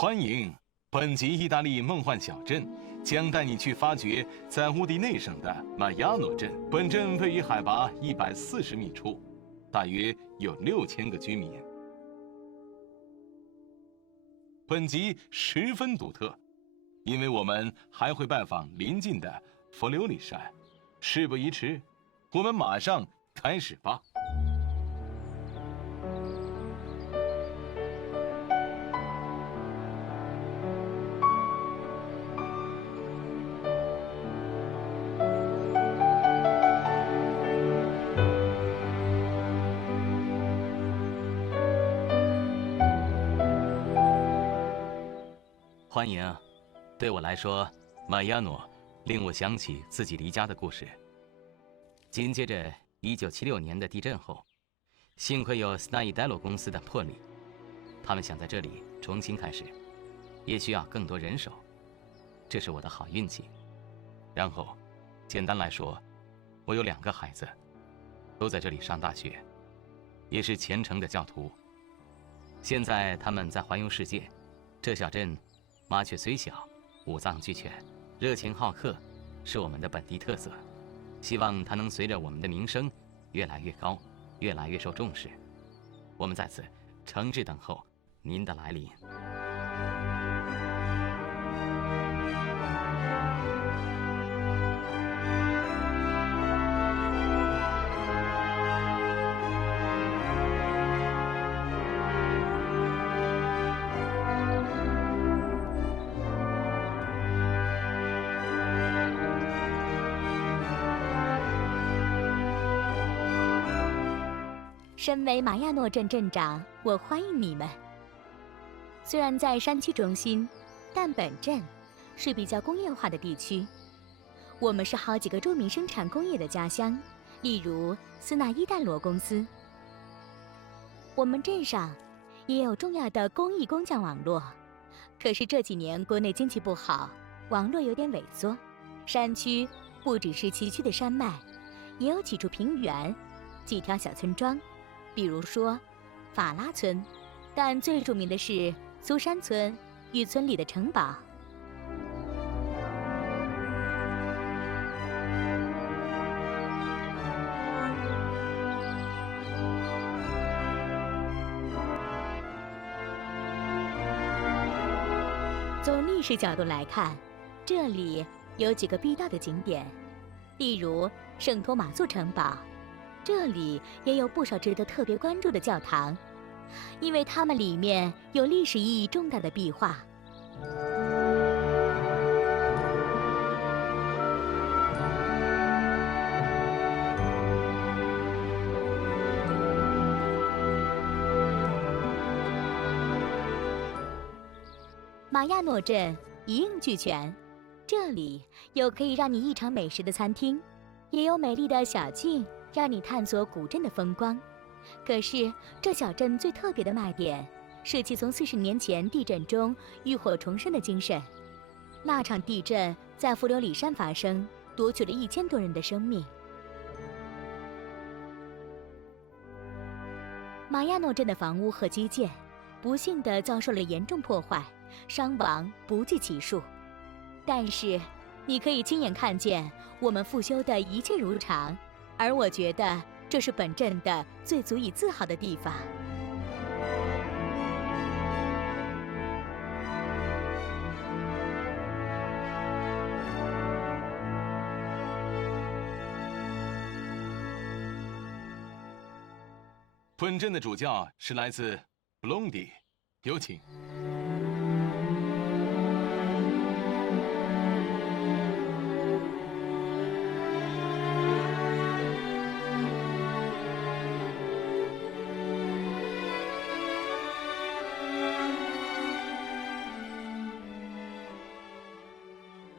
欢迎！本集意大利梦幻小镇将带你去发掘在乌迪内省的马亚诺镇。本镇位于海拔140米处，大约有6000个居民。本集十分独特，因为我们还会拜访邻近的佛留里山。事不宜迟，我们马上开始吧。欢迎，对我来说，马亚诺令我想起自己离家的故事。紧接着1976年的地震后，幸亏有斯纳伊戴罗公司的魄力，他们想在这里重新开始，也需要更多人手，这是我的好运气。然后，简单来说，我有2个孩子，都在这里上大学，也是虔诚的教徒。现在他们在环游世界，这小镇麻雀虽小，五脏俱全，热情好客，是我们的本地特色。希望它能随着我们的名声越来越高，越来越受重视。我们在此诚挚等候您的来临。身为马亚诺镇镇长，我欢迎你们。虽然在山区中心，但本镇是比较工业化的地区。我们是好几个著名生产工业的家乡，例如斯纳伊戴罗公司。我们镇上也有重要的工艺工匠网络，可是这几年国内经济不好，网络有点萎缩。山区不只是崎岖的山脉，也有几处平原，几条小村庄。比如说法拉村，但最著名的是苏山村与村里的城堡。从历史角度来看，这里有几个必到的景点，例如圣托马素城堡。这里也有不少值得特别关注的教堂，因为它们里面有历史意义重大的壁画。马亚诺镇一应俱全，这里有可以让你异尝美食的餐厅，也有美丽的小径让你探索古镇的风光。可是这小镇最特别的卖点是其从40年前地震中浴火重生的精神。那场地震在佛留里山发生，夺取了1000多人的生命。马亚诺镇的房屋和基建不幸地遭受了严重破坏，伤亡不计其数。但是你可以亲眼看见我们复修的一切如常，而我觉得这是本镇的最足以自豪的地方。本镇的主教是来自布隆迪，有请。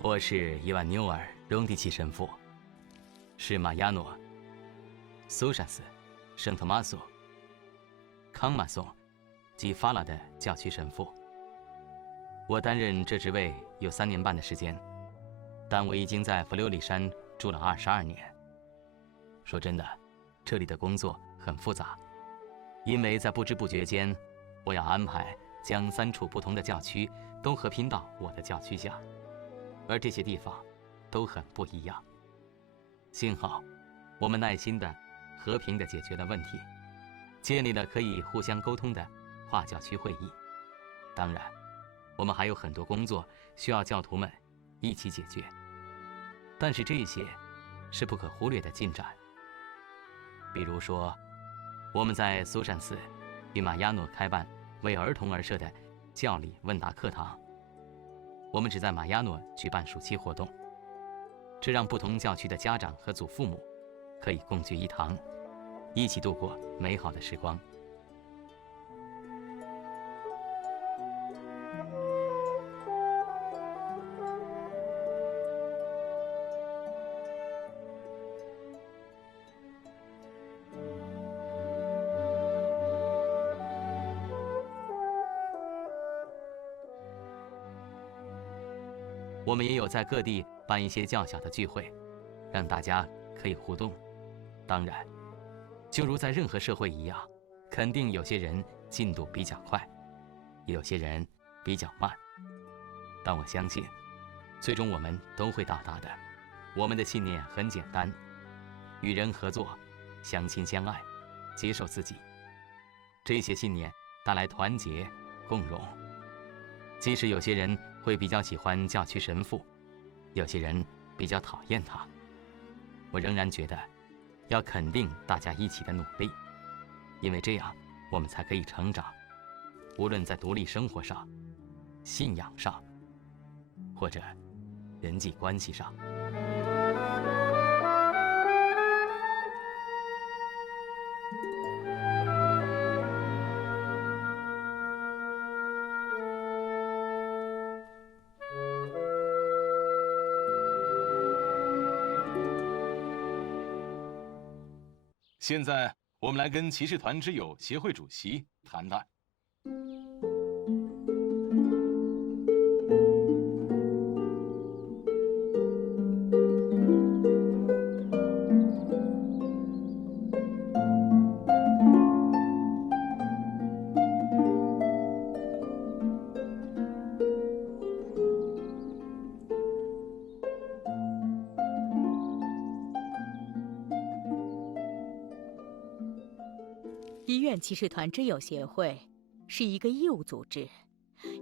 我是伊万纽尔·荣迪奇神父，是马亚诺、苏沙斯、圣托马索、康马颂及法拉的教区神父。我担任这职位有3年半的时间，但我已经在佛留里山住了22年。说真的，这里的工作很复杂，因为在不知不觉间，我要安排将3处不同的教区都合拼到我的教区下，而这些地方都很不一样。幸好，我们耐心地、和平地解决了问题，建立了可以互相沟通的跨教区会议。当然，我们还有很多工作需要教徒们一起解决，但是这些是不可忽略的进展。比如说，我们在苏善寺与马亚诺开办为儿童而设的教理问答课堂。我们只在马亚诺举办暑期活动，这让不同教区的家长和祖父母可以共聚一堂，一起度过美好的时光。我们也有在各地办一些较小的聚会，让大家可以互动。当然，就如在任何社会一样，肯定有些人进度比较快，有些人比较慢。但我相信，最终我们都会到达的。我们的信念很简单：与人合作，相亲相爱，接受自己。这些信念带来团结、共荣。即使有些人会比较喜欢教区神父，有些人比较讨厌他，我仍然觉得要肯定大家一起的努力，因为这样我们才可以成长，无论在独立生活上、信仰上，或者人际关系上。现在我们来跟骑士团之友协会主席谈谈。医院骑士团之友协会是一个义务组织，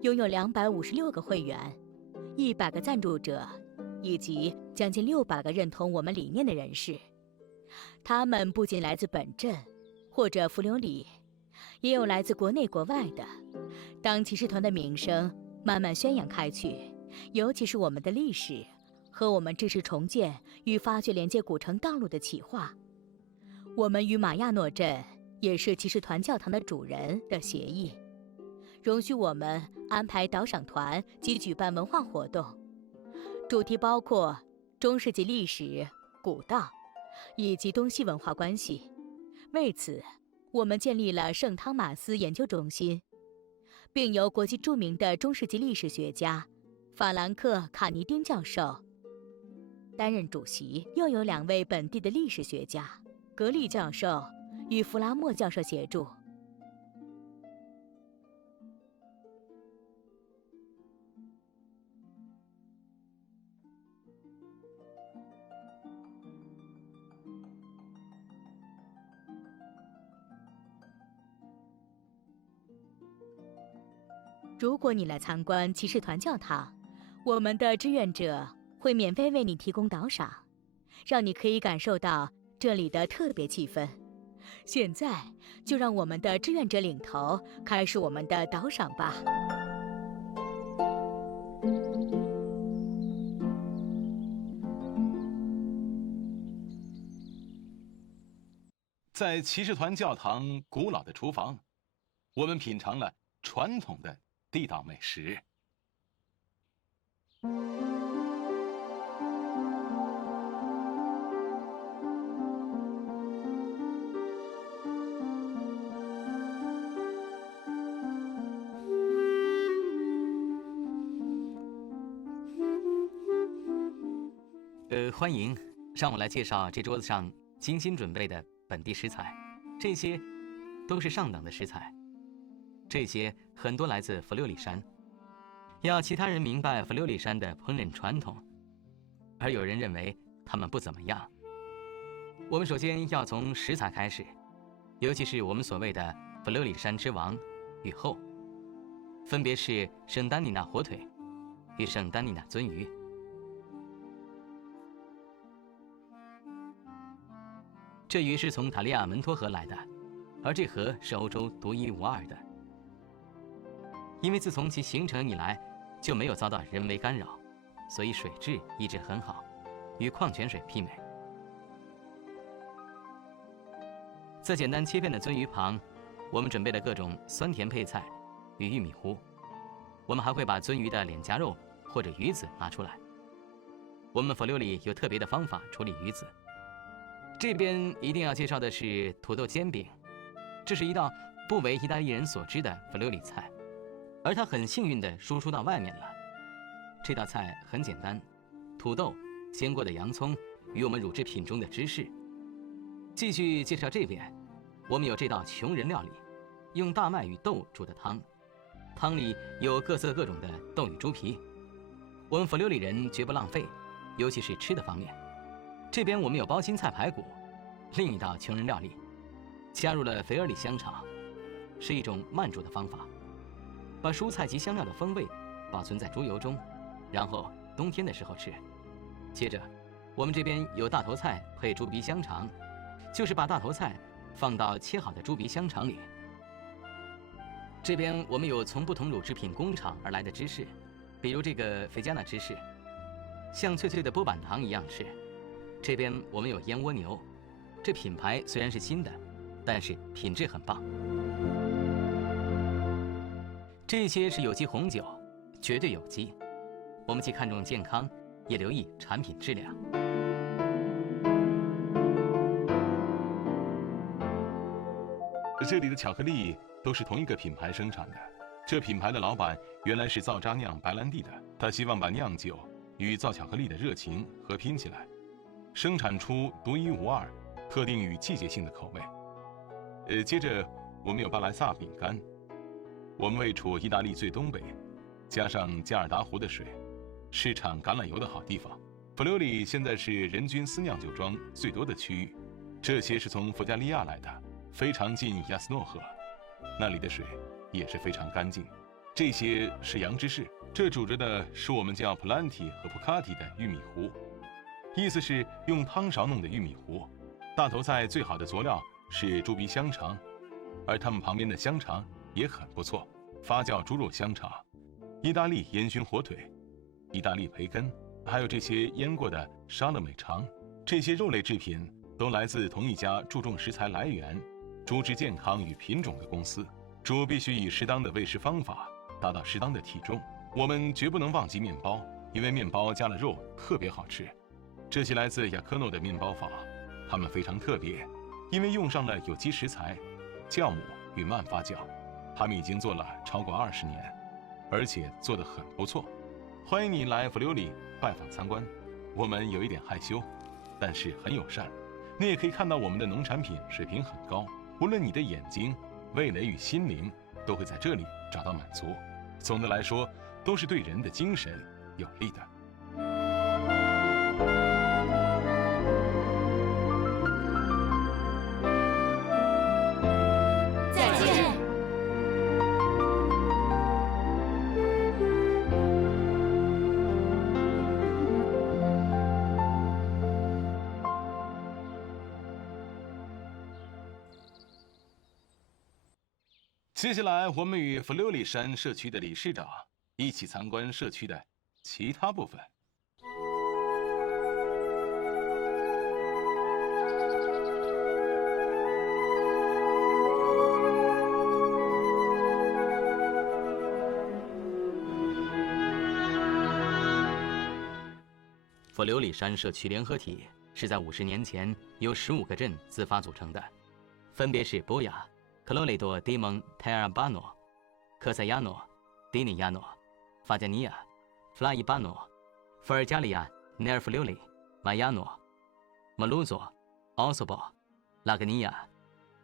拥有256个会员、100个赞助者，以及将近600个认同我们理念的人士。他们不仅来自本镇或者弗留里，也有来自国内国外的。当骑士团的名声慢慢宣扬开去，尤其是我们的历史和我们支持重建与发掘连接古城道路的企划，我们与马亚诺镇也是骑士团教堂的主人的协议，容许我们安排导赏团及举办文化活动，主题包括中世纪历史、古道以及东西文化关系。为此，我们建立了圣汤马斯研究中心，并由国际著名的中世纪历史学家法兰克·卡尼丁教授担任主席，又有2位本地的历史学家格利教授与弗拉莫教授协助。如果你来参观骑士团教堂，我们的志愿者会免费为你提供导赏，让你可以感受到这里的特别气氛。现在就让我们的志愿者领头开始我们的导赏吧。在骑士团教堂古老的厨房，我们品尝了传统的地道美食。欢迎，让我来介绍这桌子上精心准备的本地食材，这些都是上等的食材。这些很多来自弗留里山。要其他人明白弗留里山的烹饪传统，而有人认为他们不怎么样。我们首先要从食材开始，尤其是我们所谓的弗留里山之王与后，分别是圣丹尼纳火腿与圣丹尼纳鳟鱼。这鱼是从塔利亚门托河来的，而这河是欧洲独一无二的，因为自从其形成以来就没有遭到人为干扰，所以水质一直很好，与矿泉水媲美。在简单切片的鳟鱼旁，我们准备了各种酸甜配菜与玉米糊。我们还会把鳟鱼的脸颊肉或者鱼子拿出来。我们佛留里有特别的方法处理鱼子。这边一定要介绍的是土豆煎饼，这是一道不为意大利人所知的佛留里菜，而它很幸运地输出到外面了。这道菜很简单，土豆、煎过的洋葱与我们乳制品中的芝士。继续介绍这边，我们有这道穷人料理，用大麦与豆煮的汤，汤里有各色各种的豆与猪皮。我们佛留里人绝不浪费，尤其是吃的方面。这边我们有包心菜排骨，另一道穷人料理，加入了菲尔里香肠，是一种慢煮的方法，把蔬菜及香料的风味保存在猪油中，然后冬天的时候吃。接着，我们这边有大头菜配猪鼻香肠，就是把大头菜放到切好的猪鼻香肠里。这边我们有从不同乳制品工厂而来的芝士，比如这个菲加纳芝士，像脆脆的波板糖一样吃。这边我们有燕窝牛，这品牌虽然是新的，但是品质很棒。这些是有机红酒，绝对有机。我们既看重健康，也留意产品质量。这里的巧克力都是同一个品牌生产的。这品牌的老板原来是造渣酿白兰地的，他希望把酿酒与造巧克力的热情合拼起来，生产出独一无二、特定与季节性的口味。接着我们有巴莱萨饼干。我们位处意大利最东北，加上加尔达湖的水，是产橄榄油的好地方。佛留里现在是人均私酿酒庄最多的区域，这些是从弗加利亚来的，非常近亚斯诺河，那里的水也是非常干净。这些是羊芝士，这煮着的是我们叫普兰提和普卡提的玉米糊，意思是用汤勺弄的玉米糊。大头菜最好的佐料是猪鼻香肠，而他们旁边的香肠也很不错，发酵猪肉香肠、意大利烟熏火腿、意大利培根，还有这些腌过的沙勒美肠。这些肉类制品都来自同一家注重食材来源、猪只健康与品种的公司。猪必须以适当的喂食方法达到适当的体重。我们绝不能忘记面包，因为面包加了肉特别好吃。这些来自雅科诺的面包法，它们非常特别，因为用上了有机食材、酵母与慢发酵。他们已经做了超过20年，而且做得很不错。欢迎你来佛留里拜访参观。我们有一点害羞，但是很友善。你也可以看到我们的农产品水平很高，无论你的眼睛、味蕾与心灵都会在这里找到满足。总的来说，都是对人的精神有利的。接下来，我们与佛留里山社区的理事长一起参观社区的其他部分。佛留里山社区联合体是在50年前由15个镇自发组成的，分别是波亚、克罗雷多、迪蒙、泰尔巴诺、科塞亚诺、迪尼亚诺、法加尼亚、弗拉伊巴诺、弗尔加利亚、内尔弗留里、马亚诺、马鲁佐、奥索博、拉格尼亚、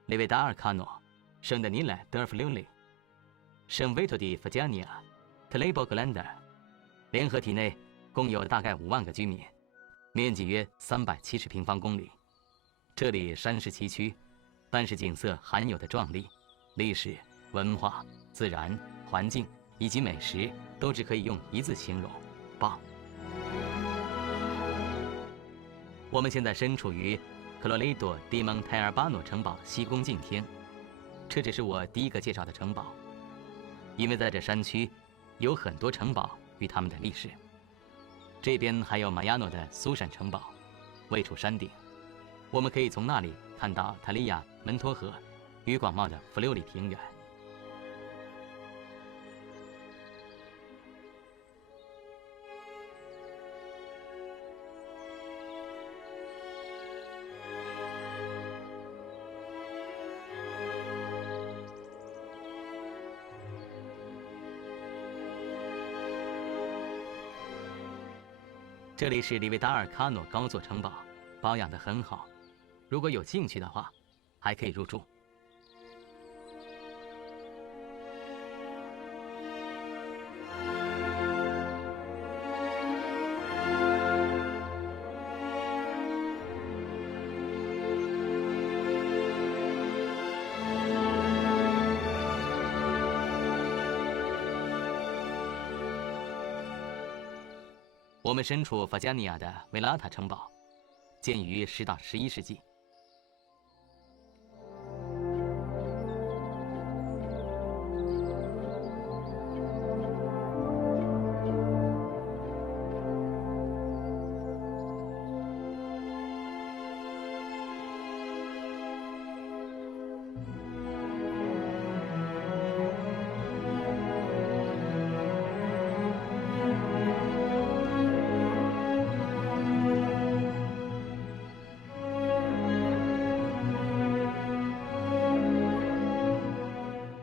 雷维达尔卡诺、圣德尼莱德尔弗留里、圣维托蒂弗加尼亚、特雷伯格兰德，联合体内共有大概5万个居民，面积约370平方公里。这里山势崎岖，但是景色罕有的壮丽，历史、文化、自然、环境以及美食都只可以用一字形容：棒。我们现在身处于克罗雷多迪蒙泰尔巴诺城堡西宫镜厅，这只是我第一个介绍的城堡，因为在这山区有很多城堡与他们的历史。这边还有马亚诺的苏珊城堡，位处山顶，我们可以从那里看到塔利亚门托河与广袤的弗留里平原。这里是里维达尔卡诺高座城堡，保养得很好，如果有兴趣的话，还可以入住。我们身处法加尼亚的维拉塔城堡，建于10到11世纪。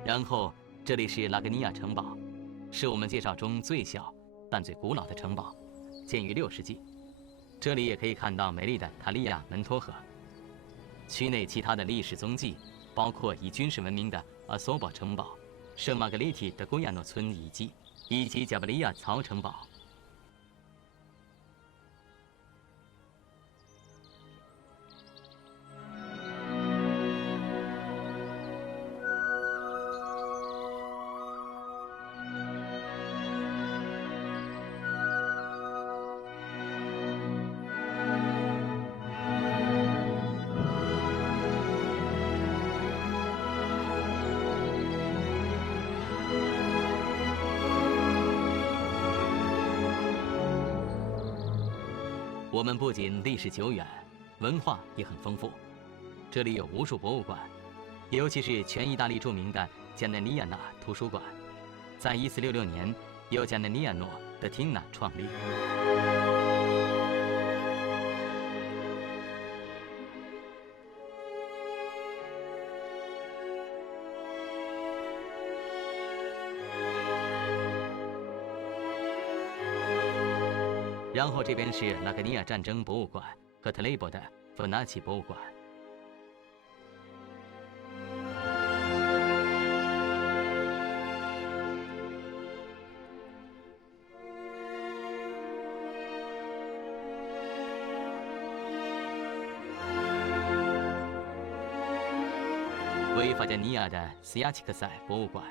然后，这里是拉格尼亚城堡，是我们介绍中最小但最古老的城堡，建于6世纪。这里也可以看到美丽的塔利亚门托河。区内其他的历史踪迹包括以军事闻名的阿索堡城堡、圣玛格丽提的圭亚诺村遗迹，以及贾布利亚曹城堡。我们不仅历史久远，文化也很丰富。这里有无数博物馆，尤其是全意大利著名的加内利亚纳图书馆，在1466年由加内利亚诺的汀娜创立。然后这边是拉格尼亚战争博物馆和特雷博的弗纳奇博物馆。为法加尼亚的斯亚奇克塞博物馆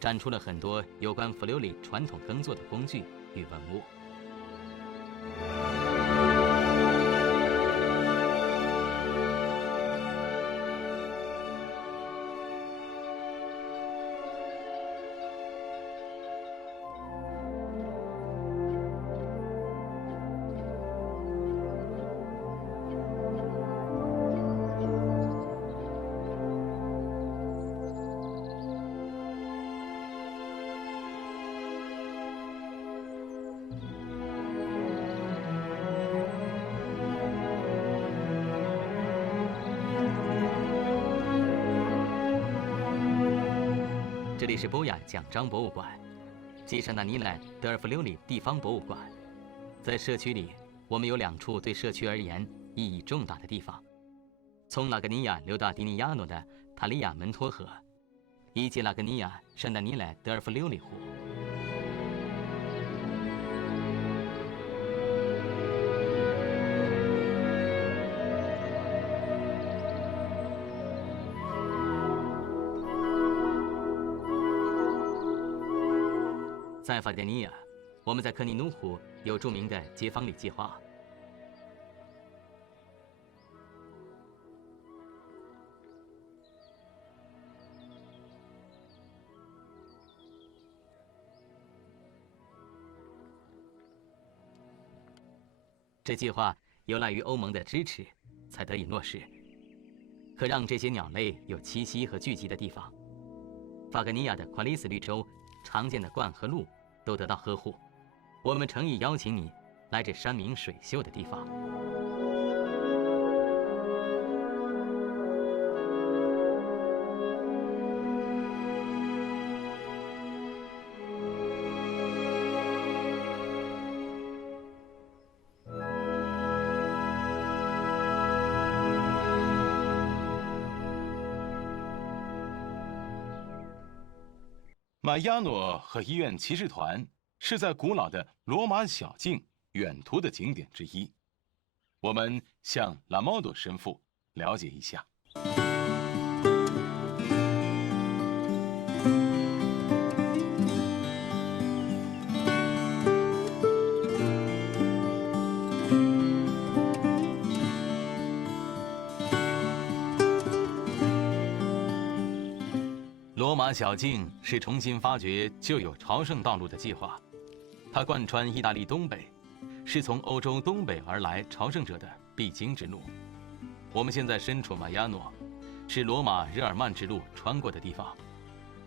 展出了很多有关弗留里传统耕作的工具与文物。这里是波雅奖章博物馆，即圣纳尼莱德尔弗留里地方博物馆。在社区里，我们有2处对社区而言意义重大的地方：从拉格尼亚流到迪尼亚诺的塔利亚门托河，以及拉格尼亚、圣丹尼莱、德尔弗琉璃湖。在法加尼亚，我们在克尼努湖有著名的街坊里计划。这计划有赖于欧盟的支持，才得以落实。可让这些鸟类有栖息和聚集的地方，法格尼亚的夸利斯绿洲常见的鹳和鹭都得到呵护。我们诚意邀请你来这山明水秀的地方。马亚诺和医院骑士团是在古老的罗马小径远途的景点之一。我们向拉莫多神父了解一下。罗马小径是重新发掘旧有朝圣道路的计划，它贯穿意大利东北，是从欧洲东北而来朝圣者的必经之路。我们现在身处马亚诺，是罗马日耳曼之路穿过的地方。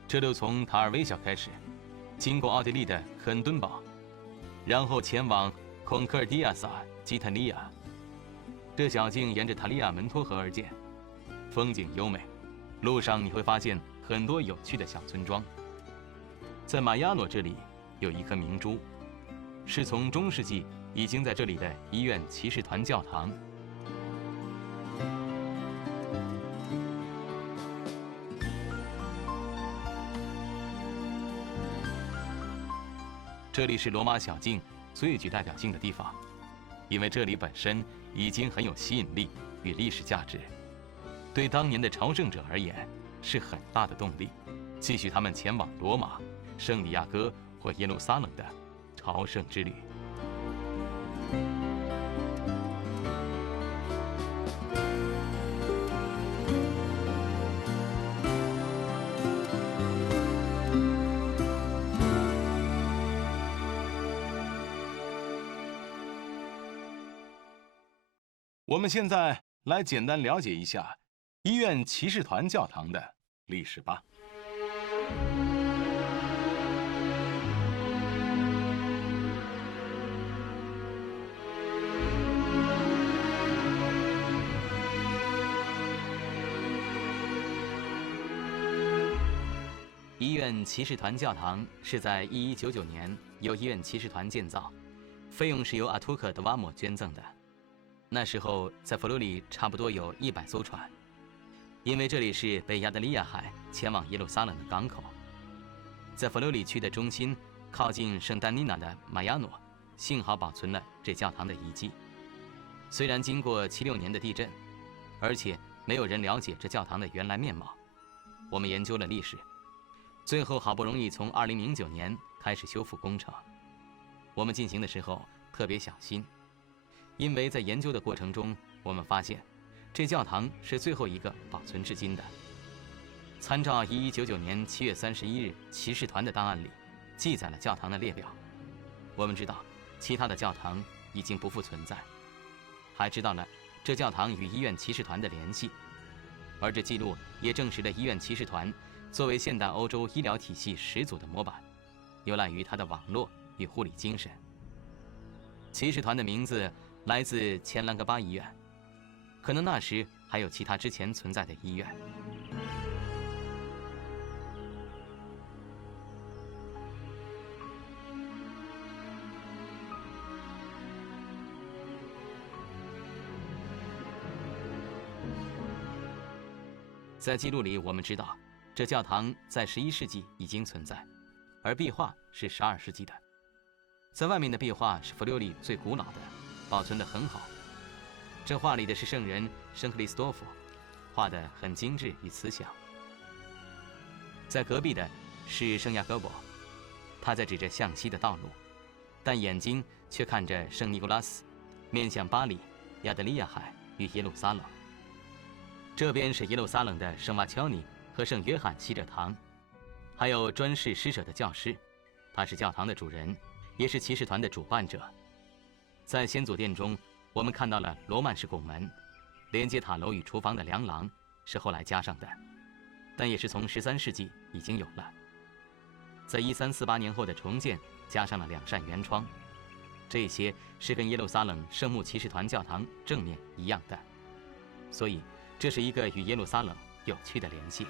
这路从塔尔维小开始，经过奥地利的肯敦堡，然后前往孔科尔迪亚萨吉坦利亚。这小径沿着塔利亚门托河而建，风景优美。路上你会发现很多有趣的小村庄。在马亚诺这里有一颗明珠，是从中世纪已经在这里的医院骑士团教堂。这里是罗马小径最具代表性的地方，因为这里本身已经很有吸引力与历史价值，对当年的朝圣者而言是很大的动力，继续他们前往罗马、圣地亚哥或耶路撒冷的朝圣之旅。我们现在来简单了解一下医院骑士团教堂的历史吧。医院骑士团教堂是在1199年由医院骑士团建造，费用是由阿图克德瓦莫捐赠的。那时候在佛罗里差不多有100艘船，因为这里是北亚得里亚海前往耶路撒冷的港口。在佛罗里区的中心，靠近圣丹尼娜的马亚诺，幸好保存了这教堂的遗迹。虽然经过76年的地震，而且没有人了解这教堂的原来面貌，我们研究了历史，最后好不容易从2009年开始修复工程。我们进行的时候特别小心，因为在研究的过程中，我们发现这教堂是最后一个保存至今的。参照1199年7月31日骑士团的档案里记载了教堂的列表，我们知道其他的教堂已经不复存在，还知道了这教堂与医院骑士团的联系，而这记录也证实了医院骑士团作为现代欧洲医疗体系始祖的模板，有赖于它的网络与护理精神。骑士团的名字来自前兰格巴医院，可能那时还有其他之前存在的医院。在记录里，我们知道，这这教堂在11世纪已经存在，而壁画是12世纪的。在外面的壁画是弗留里最古老的，保存得很好。这画里的是圣人圣克里斯多夫，画得很精致与慈祥。在隔壁的是圣雅各伯，他在指着向西的道路，但眼睛却看着圣尼古拉斯，面向巴黎、亚得里亚海与耶路撒冷。这边是耶路撒冷的圣瓦乔尼和圣约翰洗者堂，还有专事施舍的教师，他是教堂的主人，也是骑士团的主办者。在先祖殿中，我们看到了罗曼式拱门，连接塔楼与厨房的梁廊是后来加上的，但也是从13世纪已经有了。在1348年后的重建加上了2扇圆窗，这些是跟耶路撒冷圣母骑士团教堂正面一样的，所以这是一个与耶路撒冷有趣的联系。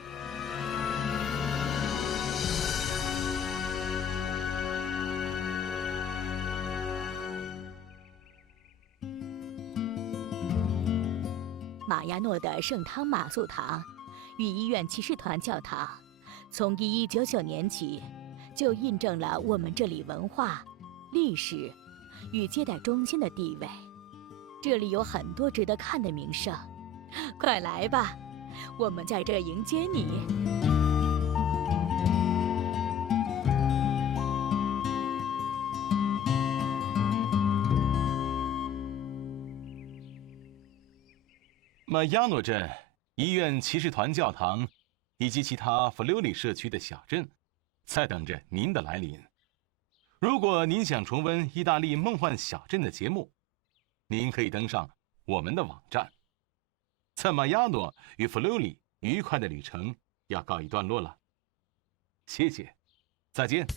马亚诺的圣汤马素堂与医院骑士团教堂，从1199年起就印证了我们这里文化、历史与接待中心的地位。这里有很多值得看的名胜，快来吧，我们在这迎接你。马亚诺镇、医院骑士团教堂以及其他弗留里社区的小镇，在等着您的来临。如果您想重温意大利梦幻小镇的节目，您可以登上我们的网站。在马亚诺与弗留里愉快的旅程要告一段落了，谢谢，再见。